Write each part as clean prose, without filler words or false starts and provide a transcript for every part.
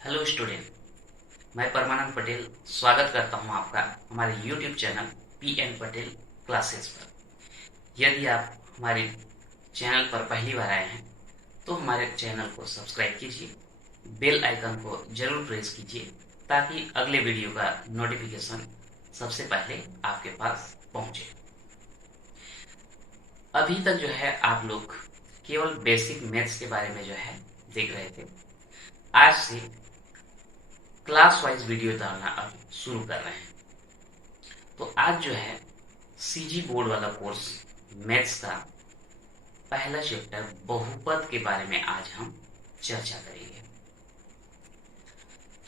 Hello student, मैं परमानंद पटेल स्वागत करता हूं आपका हमारे YouTube channel PN. Patel classes पर। यदि आप हमारे चैनल पर पहली बार आए हैं तो हमारे चैनल को सब्सक्राइब कीजिए, बेल आइकन को जरूर प्रेस कीजिए ताकि अगले वीडियो का नोटिफिकेशन सबसे पहले आपके पास पहुंचे। अभी तक जो है आप लोग केवल बेसिक मैथ्स के बारे में जो है देख रहे थे। आज से क्लास वाइज वीडियो डालना अब शुरू कर रहे हैं। तो आज जो है सीजी बोर्ड वाला कोर्स मैथ्स का पहला चैप्टर बहुपद के बारे में आज हम चर्चा करेंगे।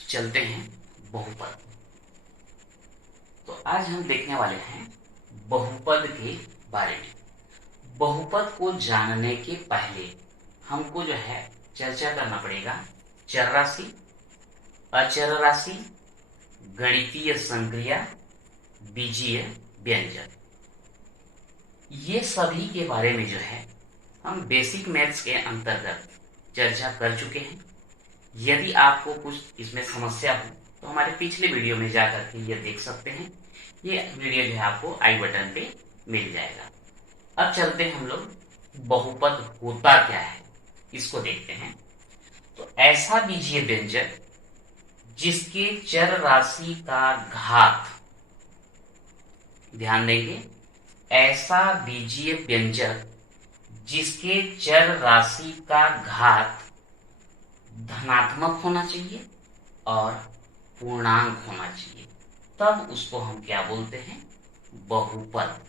चलते हैं बहुपद। तो आज हम देखने वाले हैं बहुपद के बारे में। बहुपद को जानने के पहले हमको जो है चर्चा करना पड़ेगा चर राशि, अचर राशि, गणितीय संक्रिया, बीजीय व्यंजक, ये सभी के बारे में जो है हम बेसिक मैथ्स के अंतर्गत चर्चा कर चुके हैं। यदि आपको कुछ इसमें समस्या हो तो हमारे पिछले वीडियो में जाकर के ये देख सकते हैं। ये वीडियो जो है आपको आई बटन पे मिल जाएगा। अब चलते हैं हम लोग बहुपद होता क्या है इसको देखते हैं। तो ऐसा बीजीय व्यंजक जिसके चर राशि का घात, ध्यान देंगे, ऐसा बीजीय व्यंजक जिसके चर राशि का घात धनात्मक होना चाहिए और पूर्णांक होना चाहिए, तब उसको हम क्या बोलते हैं? बहुपद।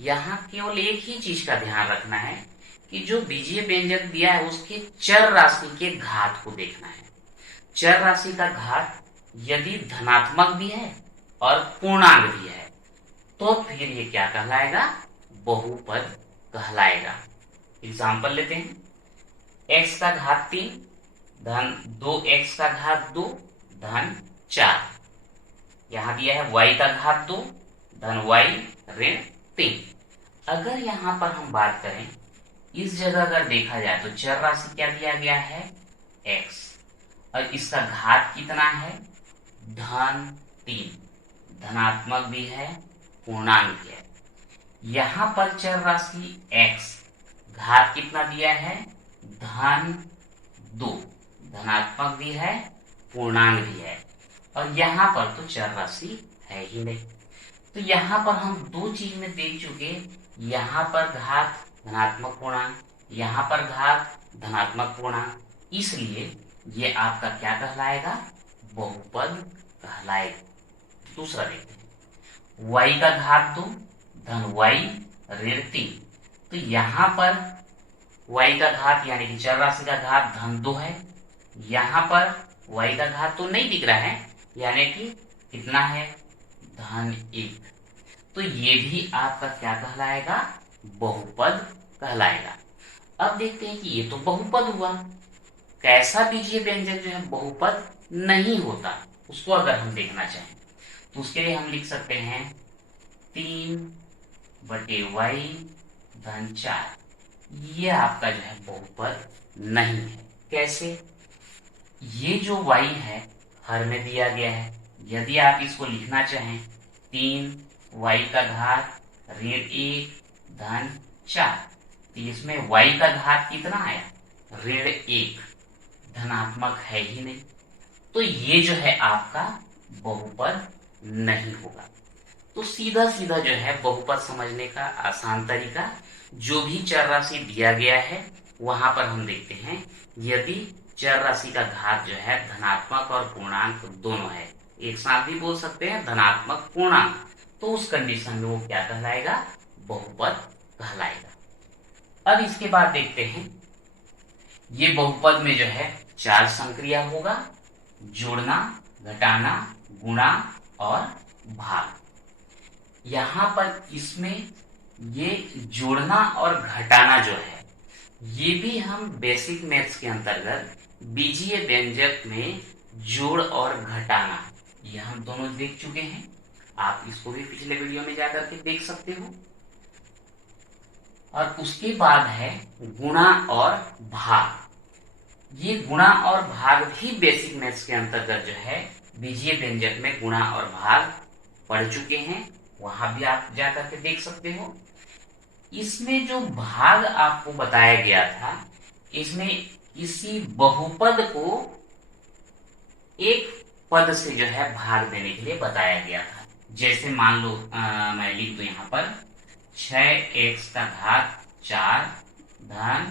यहां केवल एक ही चीज का ध्यान रखना है कि जो बीजीय व्यंजक दिया है उसके चर राशि के घात को देखना है। चर राशि का घात यदि धनात्मक भी है और पूर्णांक भी है तो फिर ये क्या कहलाएगा? बहुपद कहलाएगा। एग्जाम्पल लेते हैं। x का घात 3 धन 2x का घात 2 धन 4। यहां दिया है y का घात 2 धन y ऋण 3। अगर यहां पर हम बात करें, इस जगह अगर देखा जाए तो चर राशि क्या दिया गया है? x, और इसका घात कितना है? धन 3, धनात्मक भी है पूर्णांक भी है। यहां पर चर राशि x, घात कितना दिया है? धन 2, धनात्मक भी है पूर्णांक भी है, और यहां पर तो चर राशि है ही नहीं। तो यहां पर हम दो चीज में देख चुके, यहां पर घात धनात्मक पूर्णांक, यहां पर घात धनात्मक पूर्णांक, इसलिए ये आपका क्या कहलाएगा? बहुपद कहलाएगा। दूसरा देखते हैं। y का घात 2 धन y ऋण 3। तो यहां पर y का घात यानी कि चर राशि का घात धन 2 है, यहां पर y का घात तो नहीं दिख रहा है, यानी कि कितना है? धन 1। तो ये भी आपका क्या कहलाएगा? बहुपद कहलाएगा। अब देखते हैं कि ये तो बहुपद हुआ, कैसा बीजीय व्यंजक जो है बहुपद नहीं होता, उसको अगर हम देखना चाहें तो उसके लिए हम लिख सकते हैं 3/y धन 4। ये आपका जो है बहुपद नहीं है। कैसे? ये जो y है हर में दिया गया है। यदि आप इसको लिखना चाहें 3y का घात ऋण 1 धन 4, तो इसमें y का घात कितना आया? ऋण 1, धनात्मक है ही नहीं, तो ये जो है आपका बहुपद नहीं होगा। तो सीधा सीधा जो है बहुपद समझने का आसान तरीका, जो भी चर राशि दिया गया है वहां पर हम देखते हैं, यदि चर राशि का घात जो है धनात्मक और पूर्णांक दोनों है, एक साथ भी बोल सकते हैं धनात्मक पूर्णांक, तो उस कंडीशन में वो क्या कहलाएगा? बहुपद कहलाएगा। अब इसके बाद देखते हैं, ये बहुपद में जो है 4 संक्रिया होगा, जोड़ना, घटाना, गुणा और भाग। यहां पर इसमें ये जोड़ना और घटाना जो है, ये भी हम बेसिक मैथ्स के अंतर्गत बीजीय व्यंजक में जोड़ और घटाना, ये हम दोनों देख चुके हैं। आप इसको भी पिछले वीडियो में जाकर के देख सकते हो। और उसके बाद है गुणा और भाग। ये गुणा और भाग भी बेसिक मैथ्स के अंतर्गत जो है बीजीय व्यंजक में गुणा और भाग पढ़ चुके हैं, वहां भी आप जाकर के देख सकते हो। इसमें जो भाग आपको बताया गया था, इसमें किसी बहुपद को एक पद से जो है भाग देने के लिए बताया गया था। जैसे मान लो मैं लिख दूं यहाँ पर 6x का घात 4 धन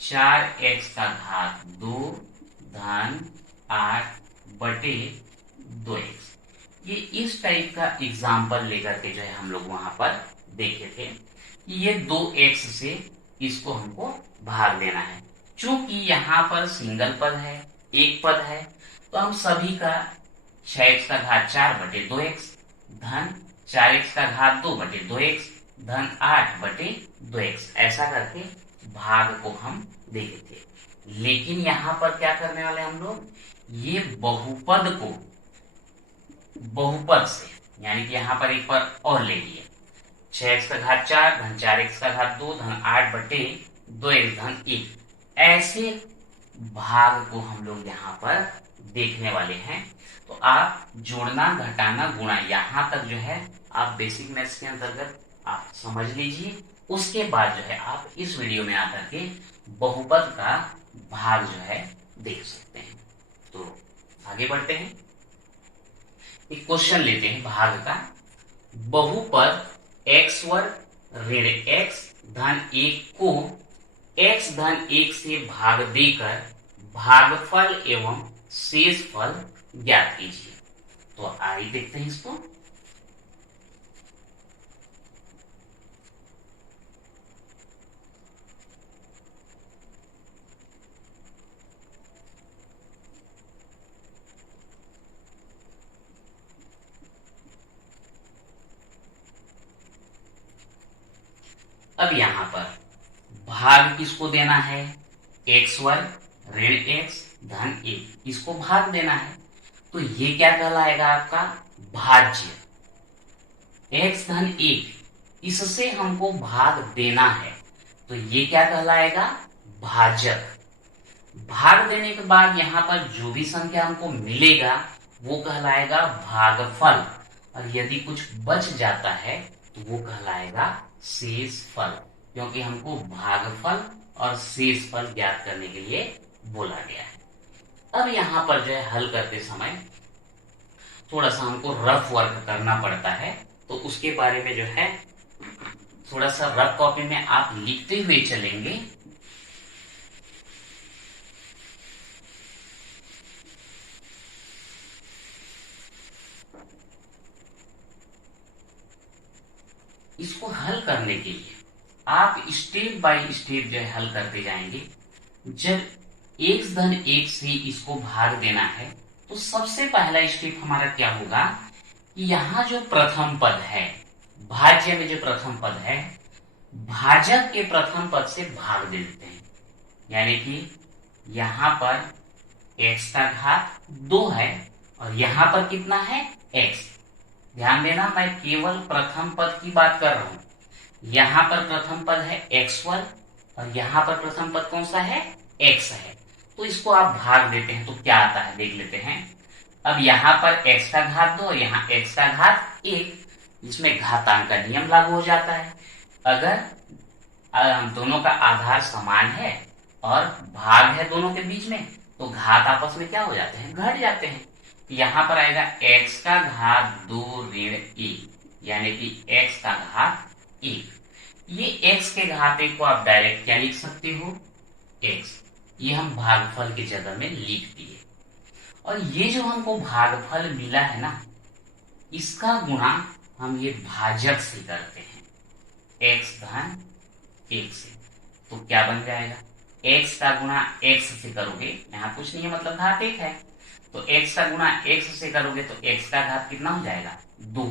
4x का घात 2 धन 8 बटे 2x। ये इस टाइप का एग्जाम्पल लेकर के जो है हम लोग वहां पर देखे थे कि ये 2x से इसको हमको भाग देना है। चूंकि यहाँ पर सिंगल पद है, एक पद है, तो हम सभी का 6x का घात 4 बटे 2x धन 4x का घात 2 बटे 2x धन 8 बटे 2x ऐसा करके भाग को हम देखे थे। लेकिन यहाँ पर क्या करने वाले हम लोग, ये बहुपद को बहुपद से, यानी कि यहाँ पर एक पद और ले लिए 6x का घात 4 धन 4x का घात 2 धन 8 बटे 2x धन 1, ऐसे भाग को हम लोग यहाँ पर देखने वाले हैं। तो आप जोड़ना घटाना गुणा यहाँ तक जो है आप बेसिक मैथ्स के अंतर्गत आप समझ लीजिए। उसके बाद जो है आप इस वीडियो में आकर के बहुपद का भाग जो है देख सकते हैं। तो आगे बढ़ते हैं, एक क्वेश्चन लेते हैं भाग का। बहुपद x वर्ग ऋण x धन 1 को x धन 1 से भाग देकर भागफल एवं शेष फल ज्ञात कीजिए। तो आइए देखते हैं इसको। अब यहां पर भाग किसको देना है, x वर्ग ऋण x धन 1, इसको भाग देना है। तो ये क्या कहलाएगा आपका भाज्य। x धन 1 इससे हमको भाग देना है, तो ये क्या कहलाएगा भाजक। भाग देने के बाद यहाँ पर जो भी संख्या हमको मिलेगा वो कहलाएगा भागफल, और यदि कुछ बच जाता है तो वो कहलाएगा शेष फल, क्योंकि हमको भागफल और शेष फल ज्ञात करने के लिए बोला गया है। अब यहाँ पर जो है हल करते समय थोड़ा सा हमको रफ वर्क करना पड़ता है, तो उसके बारे में जो है थोड़ा सा रफ कॉपी में आप लिखते हुए चलेंगे। इसको हल करने के लिए आप स्टेप बाय स्टेप जो है हल करते जाएंगे। जब x धन 1 से इसको भाग देना है, तो सबसे पहला स्टेप हमारा क्या होगा कि यहाँ जो प्रथम पद है, भाज्य में जो प्रथम पद है, भाजक के प्रथम पद से भाग दे देते हैं। यानी कि यहाँ पर x का घात 2 है और यहाँ पर कितना है x। ध्यान देना, मैं केवल प्रथम पद की बात कर रहा हूं। यहाँ पर प्रथम पद है x वर्ग और यहाँ पर प्रथम पद कौन सा है x है। तो इसको आप भाग देते हैं तो क्या आता है देख लेते हैं। अब यहाँ पर x का घात 2 और यहाँ x का घात 1, इसमें घातांक का नियम लागू हो जाता है। अगर दोनों का आधार समान है और भाग है दोनों के बीच में, तो घात आपस में क्या हो जाते हैं, घट जाते हैं। यहाँ पर आएगा x का घात 2 ऋण 1, यानी कि x का घात 1। ये x के घात 1 को आप डायरेक्ट क्या लिख सकते हो, x। ये हम भागफल की जगह में लिख दिए। और ये जो हमको भागफल मिला है ना, इसका गुणा हम ये भाजक से करते हैं, x धन 1 से। तो क्या बन जाएगा, x का गुणा x से करोगे, यहाँ कुछ नहीं है मतलब घात 1 है, तो x का गुणा x से करोगे तो x का घात कितना हो जाएगा 2,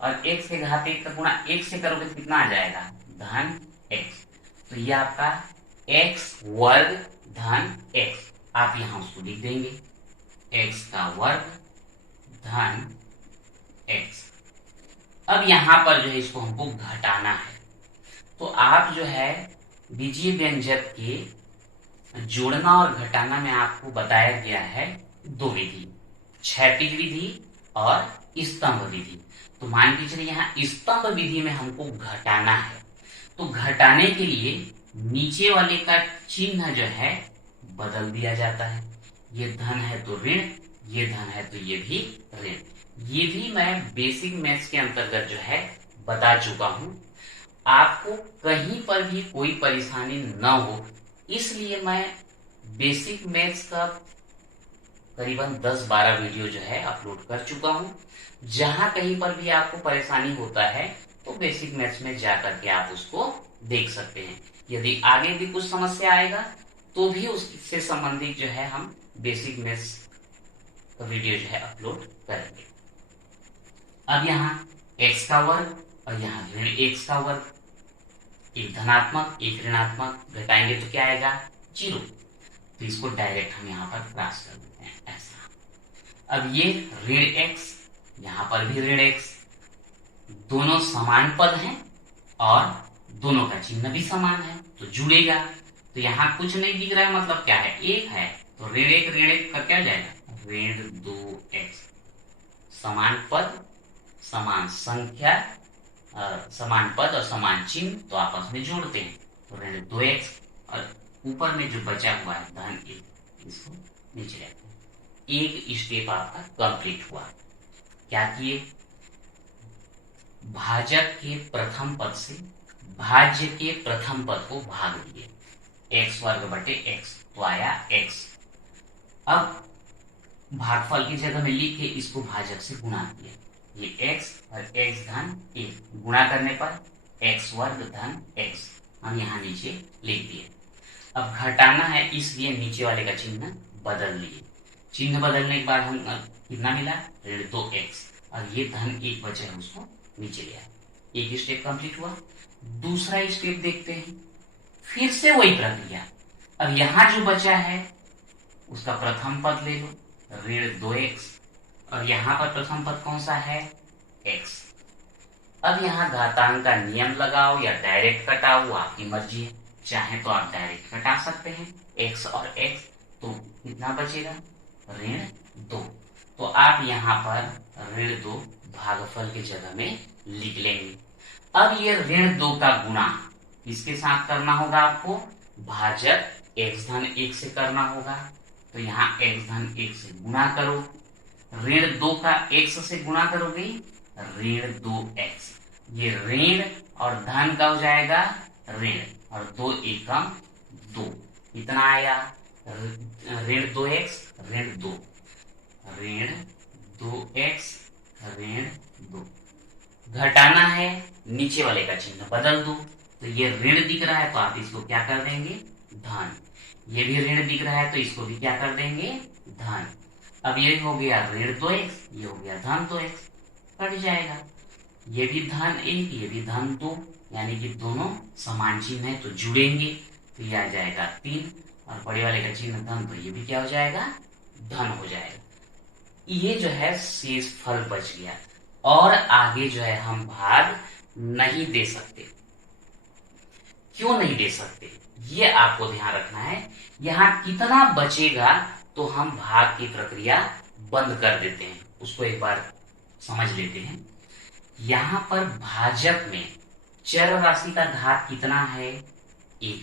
और x के घात 1 का गुणा 1 से करोगे तो कितना आ जाएगा धन x। तो ये आपका x वर्ग धन x, आप यहाँ उसको लिख देंगे x का वर्ग धन x। अब यहाँ पर जो है इसको हमको घटाना है, तो आप जो है बीजीय व्यंजक के जोड़ना और घटाना में आपको बताया गया है दो विधि, क्षैतिज विधि और स्तंभ विधि। तो मान के चलिए यहाँ स्तंभ विधि में हमको घटाना है, तो घटाने के लिए नीचे वाले का चिन्ह जो है बदल दिया जाता है। ये धन है तो ऋण, ये धन है तो ये भी ऋण। ये भी मैं बेसिक मैथ्स के अंतर्गत जो है बता चुका हूं। आपको कहीं पर भी कोई परेशानी न हो इसलिए मैं बेसिक मैथ्स का करीबन 10-12 वीडियो जो है अपलोड कर चुका हूं। जहां कहीं पर भी आपको परेशानी होता है तो बेसिक मैथ्स में जा करके आप उसको देख सकते हैं। यदि आगे भी कुछ समस्या आएगा तो भी उससे संबंधित जो है हम बेसिक मैथ्स का वीडियो जो है अपलोड करेंगे। अब यहाँ x का वर्ग और यहाँ ऋण x का वर्ग, एक धनात्मक एक ऋणात्मक, घटाएंगे तो क्या आएगा 0। तो इसको डायरेक्ट हम यहाँ पर क्रॉस कर देते हैं ऐसा। अब ये ऋण x, यहाँ पर भी ऋण x, दोनों समान पद हैं और दोनों का चिन्ह भी समान है तो जुड़ेगा। तो यहाँ कुछ नहीं दिख रहा है, मतलब क्या है, एक है तो ऋण एक का क्या जाएगा ऋण 2x। समान पद समान संख्या, समान पद और समान चिन्ह तो आपस में जोड़ते हैं तो ऋण 2x, और ऊपर में जो बचा हुआ है धन 1 इसको नीचे रखते हैं। एक स्टेप आपका कंप्लीट हुआ। क्या किए, भाजक के प्रथम पद से भाज्य के प्रथम पद को भाग दिए, x वर्ग बटे x तो आया x। अब भागफल की जगह में लिख के इसको भाजक से गुणा किया, ये x और x धन 1 गुणा करने पर x वर्ग धन x हम यहाँ नीचे लिख दिए। अब घटाना है इसलिए नीचे वाले का चिन्ह बदल लिए। चिन्ह बदलने के बाद हम कितना मिला ऋण 2x, और ये धन 1 बचा है उसको नीचे ले आए। एक स्टेप कंप्लीट हुआ। दूसरा स्टेप देखते हैं, फिर से वही प्रक्रिया। अब यहाँ जो बचा है उसका प्रथम पद ले लो ऋण 2x, और यहाँ पर प्रथम पद कौन सा है x। अब यहाँ घातांक का नियम लगाओ या डायरेक्ट कटाओ, आपकी मर्जी है। चाहे तो आप डायरेक्ट कटा सकते हैं x और x, तो कितना बचेगा ऋण 2। तो आप यहाँ पर ऋण 2 भागफल की जगह में लिख लेंगे। अब ये ऋण 2 का गुणा किसके साथ करना होगा, आपको भाजक x धन 1 से करना होगा। तो यहाँ x धन 1 से गुणा करो, ऋण 2 का x से गुणा करोगे ऋण 2x, ये ऋण और धन का हो जाएगा ऋण, और 2 एकम 2, कितना आया ऋण 2x ऋण 2, ऋण 2x ऋण 2। घटाना है नीचे वाले का चिन्ह बदल दो, तो ये ऋण दिख रहा है तो आप इसको क्या कर देंगे धन, ये भी ऋण दिख रहा है तो इसको भी क्या कर देंगे धन। अब ये हो गया ऋण 2x, ये हो गया धन 2x, कट जाएगा। ये भी धन 1 ये भी धन 2, यानी कि दोनों समान चिन्ह है तो जुड़ेंगे, तो ये आ जाएगा 3, और बड़े वाले का चिन्ह धन तो ये भी क्या हो जाएगा धन हो जाएगा। ये जो है शेष फल बच गया, और आगे जो है हम भाग नहीं दे सकते। क्यों नहीं दे सकते ये आपको ध्यान रखना है। यहाँ कितना बचेगा तो हम भाग की प्रक्रिया बंद कर देते हैं, उसको एक बार समझ लेते हैं। यहाँ पर भाजक में चर राशि का घात कितना है 1,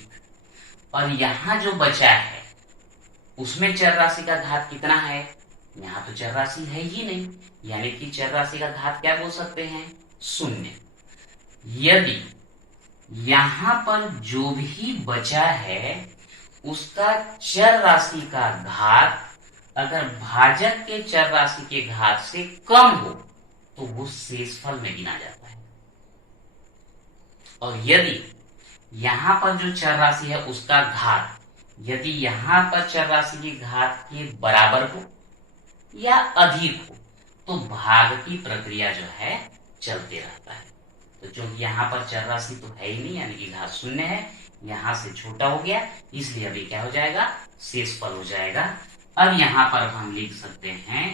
और यहाँ जो बचा है उसमें चर राशि का घात कितना है, यहाँ तो चर राशि है ही नहीं, यानी कि चर राशि का घात क्या बोल सकते हैं 0। यदि यहाँ पर जो भी बचा है उसका चर राशि का घात अगर भाजक के चर राशि के घात से कम हो तो वो शेषफल में गिना जाता है। और यदि यहाँ पर जो चर राशि है उसका घात यदि यहाँ पर चर राशि की घात के बराबर हो या अधिक हो तो भाग की प्रक्रिया जो है चलते रहता है। तो जो यहाँ पर चर राशि तो है ही नहीं, यानी कि घात 0 है, यहाँ से छोटा हो गया, इसलिए अभी क्या हो जाएगा शेषफल हो जाएगा। अब यहाँ पर हम लिख सकते हैं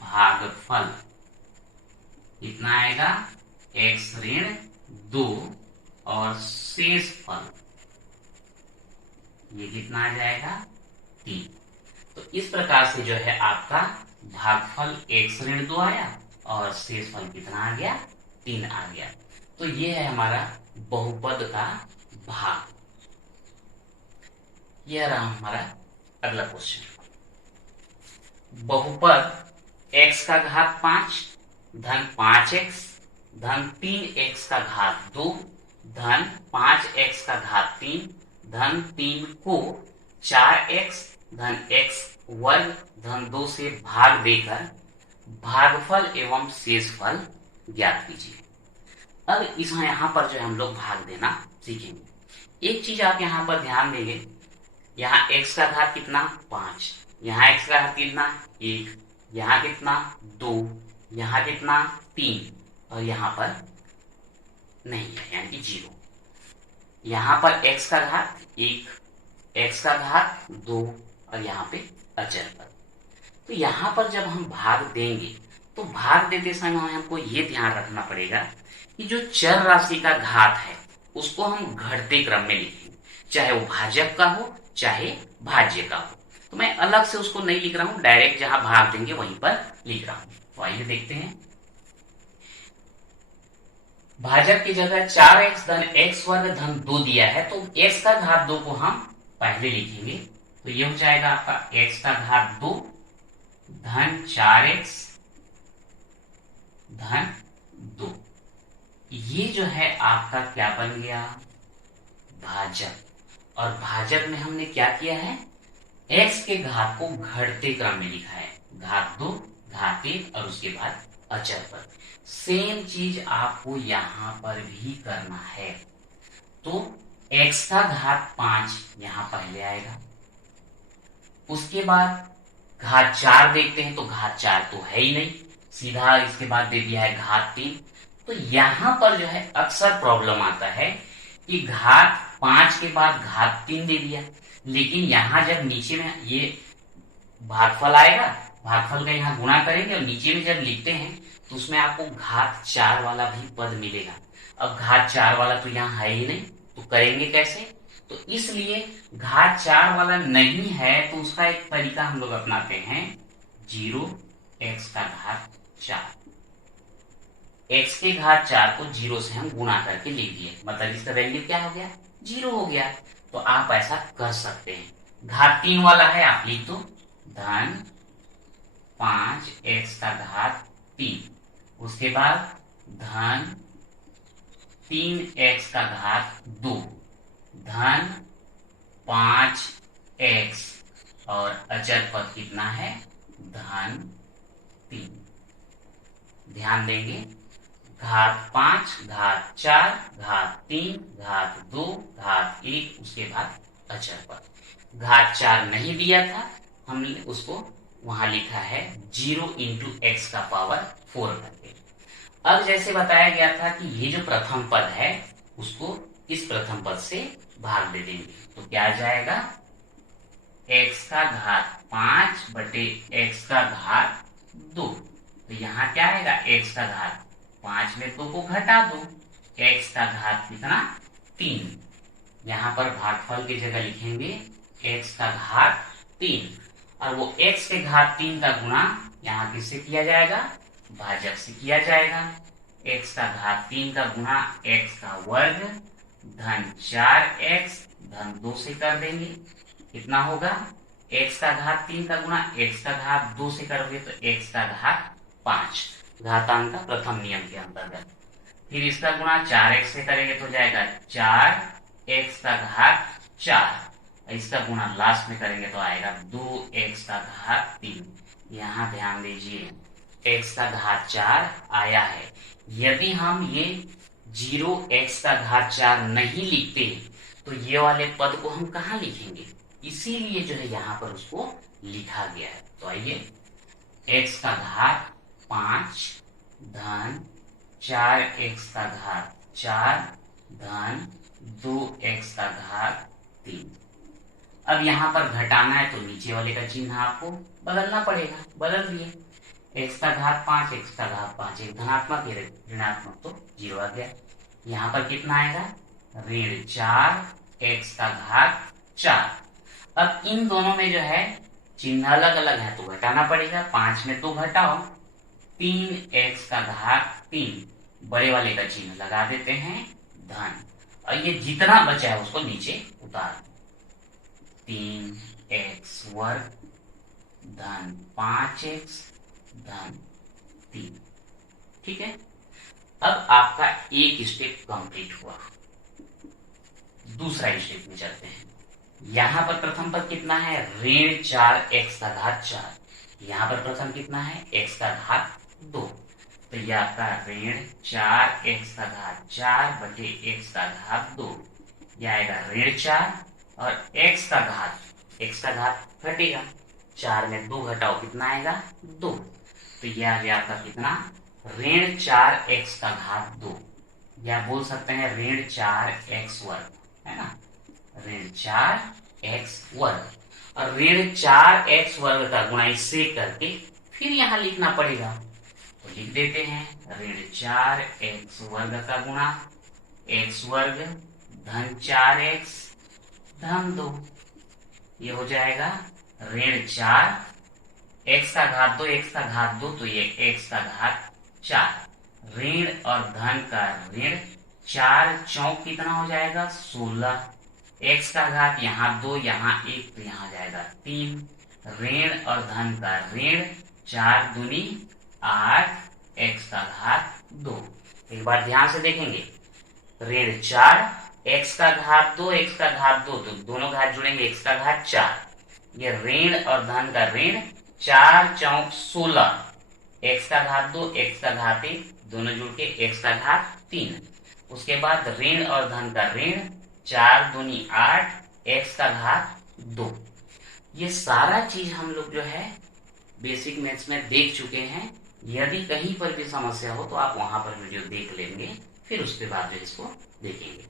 भागफल कितना आएगा x ऋण 2 और शेषफल ये कितना आ जाएगा 3। तो इस प्रकार से जो है आपका भागफल x ऋण 2 आया और शेषफल कितना आ गया 3 आ गया। तो ये है हमारा बहुपद का भाग। यह रहा हमारा अगला क्वेश्चन। बहुपद x का घात 5 धन 5x धन 3x का घात 2 धन 5x का घात 3 धन 3 को 4x धन x वर्ग धन 2 से भाग देकर भागफल एवं शेषफल ज्ञात कीजिए। अब इस यहाँ पर जो है हम लोग भाग देना सीखेंगे। एक चीज आप यहाँ पर ध्यान देंगे, यहाँ x का घात कितना 5, यहाँ x का घात कितना 1, यहाँ कितना 2, यहाँ कितना 3 और यहाँ पर नहीं है यानी कि 0। यहाँ पर x का घात 1, x का घात 2 और यहाँ पे अचर पद। तो यहाँ पर जब हम भाग देंगे तो भाग देते समय हमको ये ध्यान रखना पड़ेगा कि जो चर राशि का घात है उसको हम घटते क्रम में लिखेंगे, चाहे वो भाजक का हो चाहे भाज्य का हो। तो मैं अलग से उसको नहीं लिख रहा हूं, डायरेक्ट जहां भाग देंगे वहीं पर लिख रहा हूं। तो आइए देखते हैं। भाजक की जगह 4x धन x वर्ग धन 2 दिया है तो x का घात 2 को हम पहले लिखेंगे। तो ये हो जाएगा आपका x का घात 2 धन 4x धन 2। ये जो है आपका क्या बन गया भाजक। और भाजक में हमने क्या किया है, x के घात को घटते क्रम में लिखा है, घात 2 घात 1 और उसके बाद अचर पर। सेम चीज आपको यहां पर भी करना है। तो x का घात 5 यहां पहले आएगा, उसके बाद घात 4 देखते हैं तो घात 4 तो है ही नहीं, सीधा इसके बाद दे दिया है घात 3। तो यहां पर जो है अक्सर प्रॉब्लम आता है कि घात 5 के बाद घात 3 दे दिया, लेकिन यहां जब नीचे में ये भागफल आएगा, भागफल का यहाँ गुणा करेंगे और नीचे में जब लिखते हैं तो उसमें आपको घात 4 वाला भी पद मिलेगा। अब घात 4 वाला तो यहाँ है ही नहीं, तो करेंगे कैसे। तो इसलिए घात 4 वाला नहीं है तो उसका एक तरीका हम लोग अपनाते हैं, 0x का घात 4। x के घात 4 को 0 से हम गुणा करके लिख दिए, मतलब इसका वैल्यू क्या हो गया 0 हो गया। तो आप ऐसा कर सकते हैं। घात 3 वाला है आप लिख दो धन 5x का घात 3, उसके बाद धन 3x का घात 2 धन 5x और अचर पद कितना है धन 3। ध्यान देंगे, घात 5 घात 4 घात 3 घात 2 घात 1 उसके बाद अचर पद। घात 4 नहीं दिया था, हमने उसको वहां लिखा है 0 इंटू एक्स का पावर 4 करके। अब जैसे बताया गया था कि ये जो प्रथम पद है उसको इस प्रथम पद से भाग दे देंगे, तो क्या आ जाएगा x का घात 5 बटे x का घात 2। तो यहाँ क्या आएगा x का घात 5 में 2 को घटा दो, x का घात कितना 3। यहाँ पर भागफल की जगह लिखेंगे x का घात 3 और वो x के घात 3 का गुणा यहाँ किससे किया जाएगा, भाजक से किया जाएगा। x का घात 3 का गुणा x का वर्ग धन 4x धन 2 से कर देंगे, कितना होगा x का घात 3 का गुणा x का घात 2 से करोगे तो x का घात 5, घातांक का प्रथम नियम के अंतर्गत। फिर इसका गुणा 4x से करेंगे तो जाएगा 4x का घात 4, इसका गुणा लास्ट में करेंगे तो आएगा 2x का घात 3। यहाँ ध्यान दीजिए x का घात 4 आया है। यदि हम ये 0x का घात 4 नहीं लिखते तो ये वाले पद को हम कहाँ लिखेंगे, इसीलिए जो है यहाँ पर उसको लिखा गया है। तो आइए x का घात 5 धन 4x का घात 4 धन 2x का घात 3। अब यहाँ पर घटाना है तो नीचे वाले का चिन्ह आपको बदलना पड़ेगा, बदल दिए। x का घात 5 x का घात 5 एक धनात्मक है, ऋणात्मक तो 0 आ गया। यहाँ पर कितना आएगा ऋण 4 x का घात 4 अब इन दोनों में जो है चिन्ह अलग अलग है तो घटाना पड़ेगा। 5 में 2 घटाओ, 3x का घात 3, बड़े वाले का चिन्ह लगा देते हैं धन, और ये जितना बचा है उसको नीचे उतार दो। 3x वर्ग धन 5x धन 3। ठीक है, अब आपका एक स्टेप कंप्लीट हुआ। दूसरा स्टेप में चलते हैं। यहां पर प्रथम पद कितना है, ऋण 4x का घात 4। यहां पर प्रथम कितना है, x का घात 2। तो यह आपका ऋण 4x का घात 4 बटे x का घात 2। यह आएगा ऋण 4 और x का घात घटेगा, 4 में 2 घटाओ कितना आएगा 2। तो यह आ गया आपका कितना, ऋण 4x का घात 2, या बोल सकते हैं ऋण 4x वर्ग, है ना, ऋण 4x वर्ग। और ऋण 4x वर्ग का गुणा इससे करके फिर यहां लिखना पड़ेगा, तो लिख देते हैं ऋण 4x वर्ग का गुणा x वर्ग धन 4x धन 2। ये हो जाएगा ऋण 4 x का घात 2, x का घात 2 तो ये x का घात 4, ऋण और धन का ऋण, 4 चौक कितना हो जाएगा 16, x का घात यहाँ 2 यहाँ 1 तो यहाँ जाएगा 3, ऋण और धन का ऋण, 4 दूनी 8, x का घात 2। एक बार ध्यान से देखेंगे, ऋण 4 x का घात 2 x का घात 2 तो दोनों घात जुड़ेंगे, x का घात 4, ये ऋण और धन का ऋण, 4 चौक 16, x का घात 2 x का घात 1 दोनों जुड़ के x का घात 3। उसके बाद ऋण और धन का ऋण, 4 दूनी 8, x का घात 2। ये सारा चीज हम लोग जो है बेसिक मैथ्स में देख चुके हैं। यदि कहीं पर भी समस्या हो तो आप वहां पर वीडियो देख लेंगे, फिर उसके बाद जो इसको देखेंगे।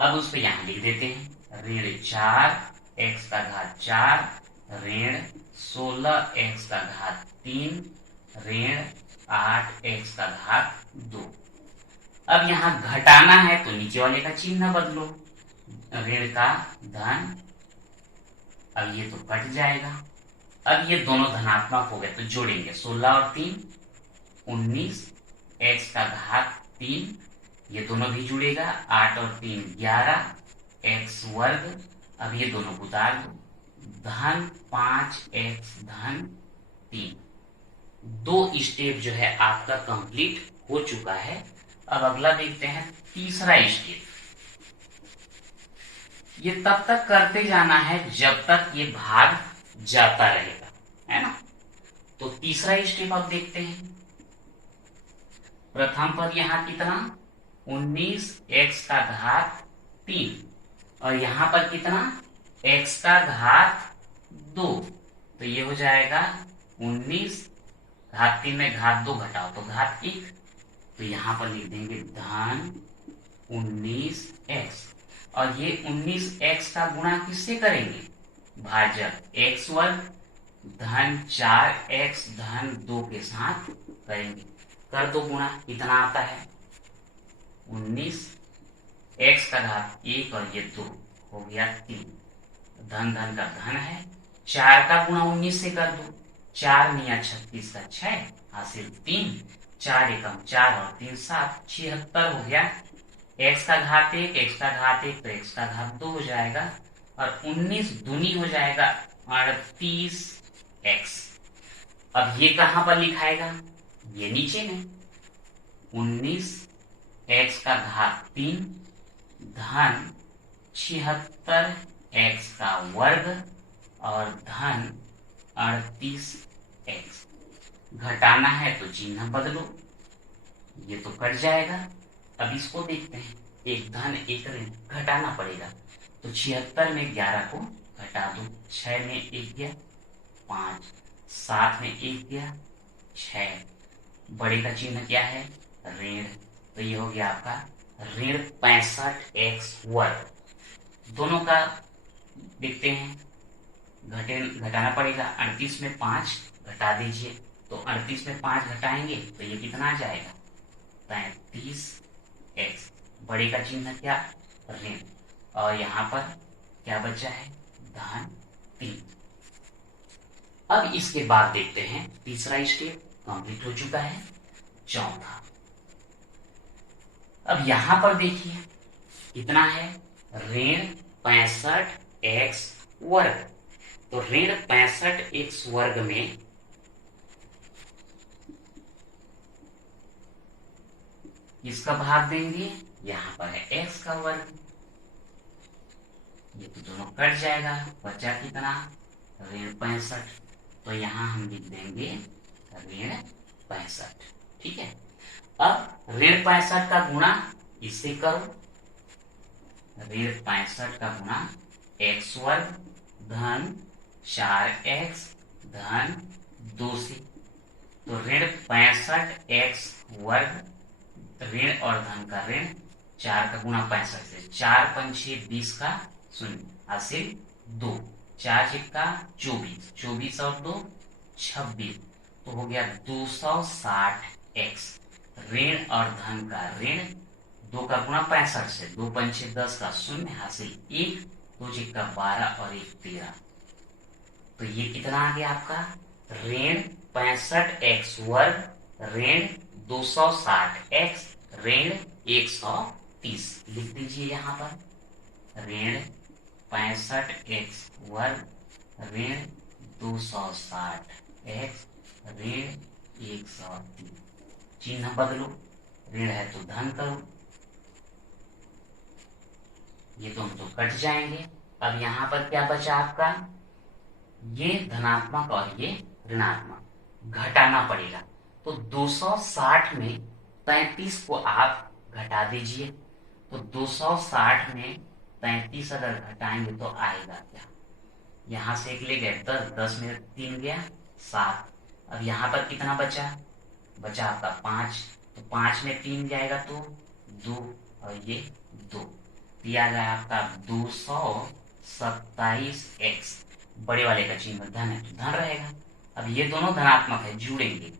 अब उस पर यहाँ लिख देते हैं ऋण 4x का घात 4 ऋण 16x का घात 3 ऋण 8x का घात 2। अब यहाँ घटाना है तो नीचे वाले का चिन्ह बदलो, ऋण का धन, अब ये तो कट जाएगा। अब ये दोनों धनात्मक हो गए तो जोड़ेंगे, 16 और 3 19, x का घात 3, ये दोनों भी जुड़ेगा, 8 और 3 11, x वर्ग, अब ये दोनों को उतार दो, धन 5x धन 3। 2 स्टेप जो है आपका कंप्लीट हो चुका है। अब अगला देखते हैं तीसरा स्टेप। ये तब तक करते जाना है जब तक ये भाग जाता रहेगा, है ना। तो तीसरा स्टेप अब देखते हैं। प्रथम पद यहाँ कितना 19x का घात 3 और यहाँ पर कितना x का घात 2, तो ये हो जाएगा 19 घात 3 में घात 2 घटाओ तो घात 1, तो यहाँ पर लिख देंगे धन 19x, और ये 19x का गुणा किससे करेंगे, भाजक x वर्ग धन 4x धन 2 के साथ करेंगे। कर दो गुणा, कितना आता है 19 x का घात 1 और ये 2 हो गया 3, धन धन का धन है, 4 का गुणा 19 से कर दो, 4 मिया 36 का 6 हासिल 3, 4 एकम 4 और 3 7, 76 हो गया। x का घात 1 x का घात 1 तो x का घात 2 हो जाएगा, और 19 दूनी हो जाएगा 38x। अब ये कहां पर लिखाएगा, ये नीचे में 19x का घात 3 धन 76x का वर्ग और धन 38x। घटाना है तो चिन्ह बदलो, ये तो कट जाएगा। अब इसको देखते हैं, एक धन एक ऋण, घटाना पड़ेगा तो 76 में 11 को घटा दो, 6 में 1 गया 5, 7 में 1 गया 6, बड़े का चिन्ह क्या है ऋण, तो ये हो गया आपका ऋण 65x वर्ग। दोनों का देखते हैं, घटाना पड़ेगा, 38 में 5 घटा दीजिए तो 38 में 5 घटाएंगे तो ये कितना आ जाएगा 35x, बड़े का चिन्ह क्या ऋण, और यहाँ पर क्या बचा है धन 3। अब इसके बाद देखते हैं तीसरा स्टेप कंप्लीट हो चुका है। चौथा, अब यहां पर देखिए कितना है, ऋण 65x वर्ग। तो ऋण 65x वर्ग में किसका भाग देंगे, यहां पर है x का वर्ग। ये तो दोनों कट जाएगा, बचा कितना, ऋण 65। तो यहां हम लिख देंगे ऋण 65। ठीक है। अब ऋण 65 का गुणा इससे करो, ऋण 65 का गुणा x वर्ग धन 4x धन 2 से। तो ऋण 65x वर्ग, ऋण और धन का ऋण, 4 का गुणा 65 से, 4 पंछी 20 का शून्य, हासिल 2, 4 छिक्का 24, 24 और 2 26, तो हो गया 260x। ऋण और धन का ऋण, 2 का गुणा 65 से, 2 पंछी 10 का शून्य, हासिल 1, 2 छिक्का 12 और 1 13। तो ये कितना आ गया आपका, ऋण 65x वर्ग ऋण 260x ऋण 130। लिख दीजिए यहाँ पर ऋण 65x वर्ग ऋण 260x ऋण 130। चिन्ह बदलो, ऋण है तो धन करो, ये दोनों तो कट जाएंगे। अब यहाँ पर क्या बचा आपका, ये धनात्मक और ये ऋणात्मक घटाना पड़ेगा। तो 260 में 33 को आप घटा दीजिए। तो 260 में 33 अगर घटाएंगे तो आएगा क्या, यहां से एक ले गए 10, 10 में 3 गया 7। अब यहाँ पर कितना बचा, बचा आपका 5। तो 5 में 3 जाएगा तो 2 और ये 2, दिया गया आपका 227x। बड़े वाले का चिन्ह धन है तो धन रहेगा। अब ये दोनों धनात्मक है, जुड़ेंगे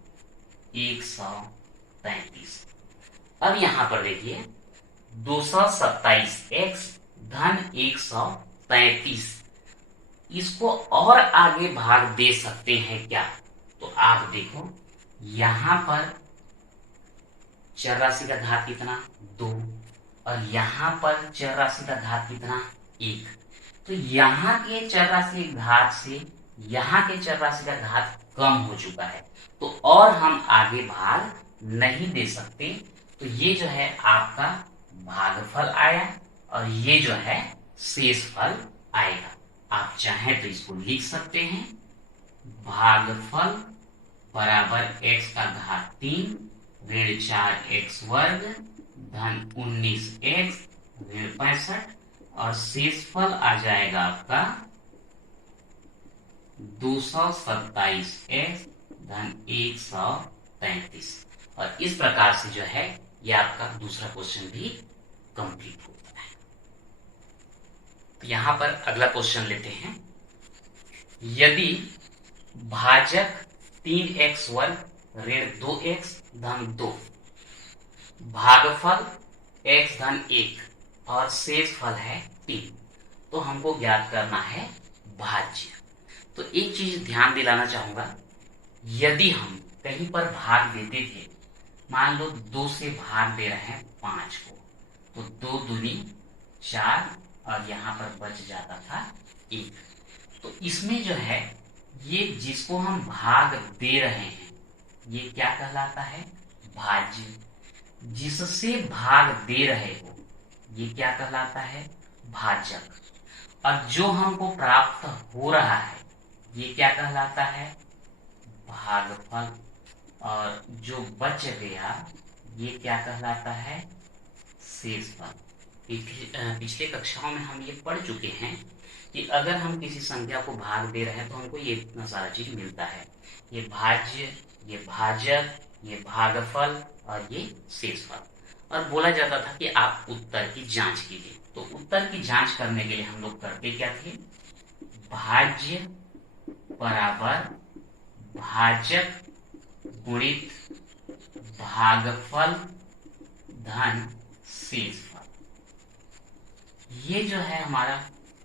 133। अब यहां पर देखिए 227x धन 133, इसको और आगे भाग दे सकते हैं क्या, तो आप देखो यहां पर चर राशि का घात कितना 2 और यहां पर चर राशि का घात कितना 1। तो यहाँ के चर राशि के घात से यहाँ के चर राशि का घात कम हो चुका है, तो और हम आगे भाग नहीं दे सकते। तो ये जो है आपका भागफल आया और ये जो है शेष फल आएगा। आप चाहें तो इसको लिख सकते हैं, भागफल बराबर x का घात 3 ऋण 4x वर्ग धन 19x ऋण 65 और शेषफल आ जाएगा आपका 227x धन 133। और इस प्रकार से जो है ये आपका दूसरा क्वेश्चन भी कंप्लीट होता है। तो यहां पर अगला क्वेश्चन लेते हैं, यदि भाजक 3x वर्ग ऋण 2x धन 2, भागफल x धन 1 और शेष फल है 3, तो हमको ज्ञात करना है भाज्य। तो एक चीज ध्यान दिलाना चाहूंगा, यदि हम कहीं पर भाग देते थे, मान लो 2 से भाग दे रहे हैं 5 को, तो 2 दूनी 4 और यहाँ पर बच जाता था 1। तो इसमें जो है ये जिसको हम भाग दे रहे हैं ये क्या कहलाता है, भाज्य। जिससे भाग दे रहे हो ये क्या कहलाता है, भाजक। और जो हमको प्राप्त हो रहा है ये क्या कहलाता है, भागफल। और जो बच गया ये क्या कहलाता है, शेषफल। पिछले कक्षाओं में हम ये पढ़ चुके हैं कि अगर हम किसी संख्या को भाग दे रहे हैं तो हमको ये इतना सारा चीज मिलता है, ये भाज्य, ये भाजक, ये भागफल और ये शेषफल। और बोला जाता था कि आप उत्तर की जांच कीजिए। तो उत्तर की जांच करने के लिए हम लोग करते क्या थे, भाज्य बराबर भाजक गुणित भागफल धन शेषफल। ये जो है हमारा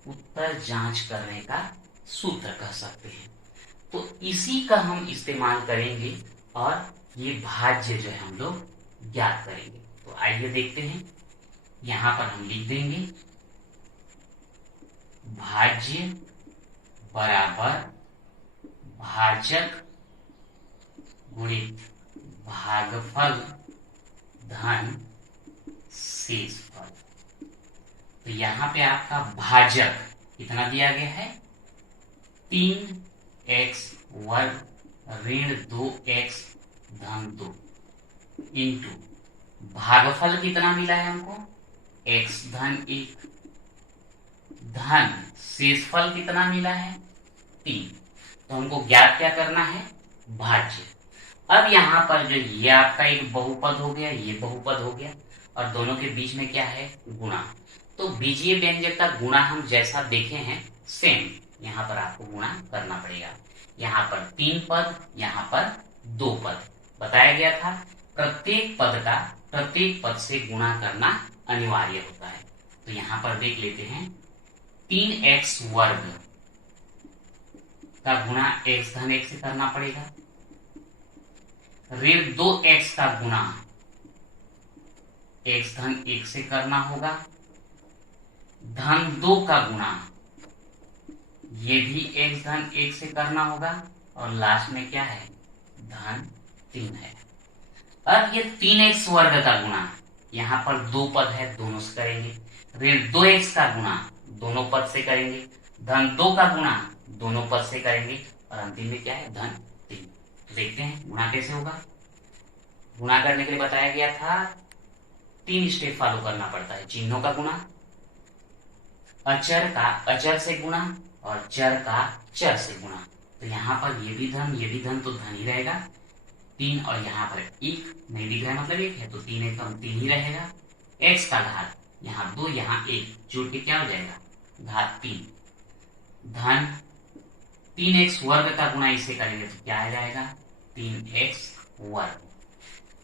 उत्तर जांच करने का सूत्र कह सकते हैं। तो इसी का हम इस्तेमाल करेंगे और ये भाज्य जो है हम लोग ज्ञात करेंगे। तो आइए देखते हैं, यहां पर हम लिख देंगे भाज्य बराबर भाजक गुणित भागफल धन शेषफल। तो यहाँ पे आपका भाजक कितना दिया गया है, 3x वर्ग ऋण 2x धन 2 इंटू भागफल कितना मिला है हमको, x धन 1 धन शेषफल कितना मिला है 3। तो हमको ज्ञात क्या करना है, भाज्य। अब यहाँ पर जो ये आपका एक बहुपद हो गया, ये बहुपद हो गया, और दोनों के बीच में क्या है, गुणा। तो बीजीय व्यंजक का गुणा हम जैसा देखे हैं सेम यहाँ पर आपको गुणा करना पड़ेगा। यहाँ पर 3 पद, यहाँ पर 2 पद बताया गया था। प्रत्येक पद का प्रत्येक पद से गुणा करना अनिवार्य होता है। तो यहाँ पर देख लेते हैं, 3x वर्ग का गुणा x धन 1 से करना पड़ेगा, ऋण 2x का गुणा x धन 1 से करना होगा, धन 2 का गुणा ये भी x धन 1 से करना होगा, और लास्ट में क्या है, धन 3 है। अब ये 3x वर्ग का गुणा, यहाँ पर 2 पद है दोनों से करेंगे, ऋण 2x का गुणा दोनों पद से करेंगे, धन 2 का गुणा दोनों पद से करेंगे, और अंतिम में क्या है, धन 3। देखते हैं गुणा कैसे होगा। गुणा करने के लिए बताया गया था 3 स्टेप फॉलो करना पड़ता है। चिन्हों का गुणा, अचर का अचर से गुणा, और चर का चर से गुणा। तो यहाँ पर ये भी धन तो धन ही रहेगा 3, और यहाँ पर 1 नहीं दिख रहा है मतलब 1 है, तो 3 1 3 ही रहेगा। x का घात यहाँ 2 यहाँ 1 जोड़ के क्या हो जाएगा, घात 3 धन 3x वर्ग का गुणा इसे करेंगे तो क्या आ जाएगा, 3x वर्ग,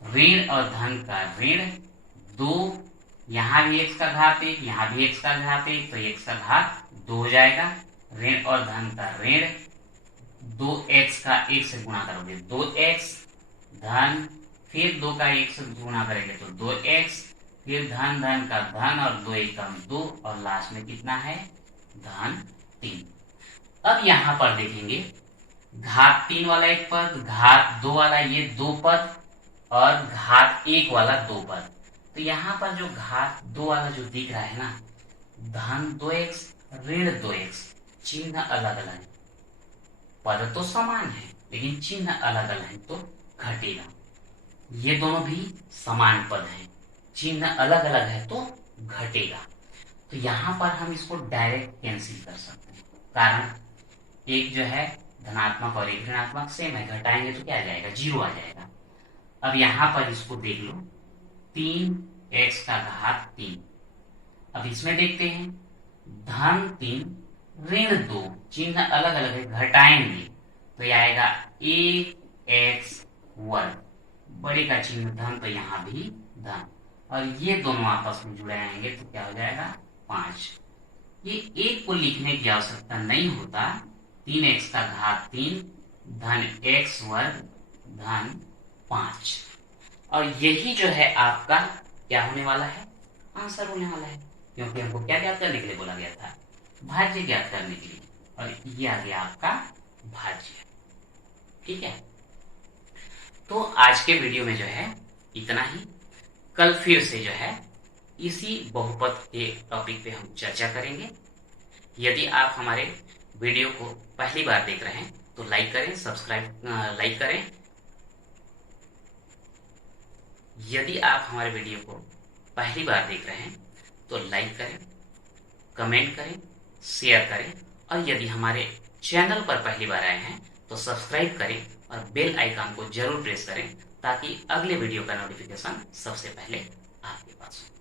ऋण और धन का ऋण 2, यहाँ भी x का घात 1, यहाँ भी x का घात 1, तो x का घात 2 हो जाएगा, ऋण और धन का ऋण 2x का 1 से गुणा करोगे 2x धन, फिर 2 का 1 से गुणा करेंगे तो 2x, फिर धन धन का धन और 2 1 का 2, और लास्ट में कितना है, धन 3। अब यहाँ पर देखेंगे घात 3 वाला एक पद, घात 2 वाला ये 2 पद, और घात 1 वाला 2 पद। तो यहाँ पर जो घात 2 वाला जो दिख रहा है ना, धन 2x ऋण 2x, चिन्ह अलग अलग है, पद तो समान है लेकिन चिन्ह अलग अलग है तो घटेगा। ये दोनों भी समान पद हैं, चिन्ह अलग अलग है तो घटेगा। तो यहाँ पर हम इसको डायरेक्ट कैंसिल कर सकते हैं, कारण एक जो है धनात्मक और एक ऋणात्मक सेम है, घटाएंगे तो क्या आ जाएगा, 0 आ जाएगा। अब यहाँ पर इसको देख लो, 3x का घात 3। अब इसमें देखते हैं, धन 3 ऋण 2, चिन्ह अलग अलग है, घटाएंगे तो यह आएगा 1x वर्ग, बड़े का चिन्ह धन तो यहाँ भी धन, और ये दोनों आपस में जुड़े आएंगे तो क्या हो जाएगा, 5। ये 1 को लिखने की आवश्यकता नहीं होता, 3x का घात 3 धन x वर्ग धन 5, और यही जो है आपका क्या होने वाला है, आंसर होने वाला है, क्योंकि हमको क्या ज्ञात करने के लिए बोला गया था, भाज्य ज्ञात करने के लिए, और ये आ गया आपका भाज्य। ठीक है, तो आज के वीडियो में जो है इतना ही। कल फिर से जो है इसी बहुपद के टॉपिक पे हम चर्चा करेंगे। यदि आप हमारे वीडियो को पहली बार देख रहे हैं तो लाइक करें, लाइक करें। यदि आप हमारे वीडियो को पहली बार देख रहे हैं तो लाइक करें, कमेंट करें, शेयर करें, और यदि हमारे चैनल पर पहली बार आए हैं तो सब्सक्राइब करें और बेल आइकन को जरूर प्रेस करें, ताकि अगले वीडियो का नोटिफिकेशन सबसे पहले आपके पास हो।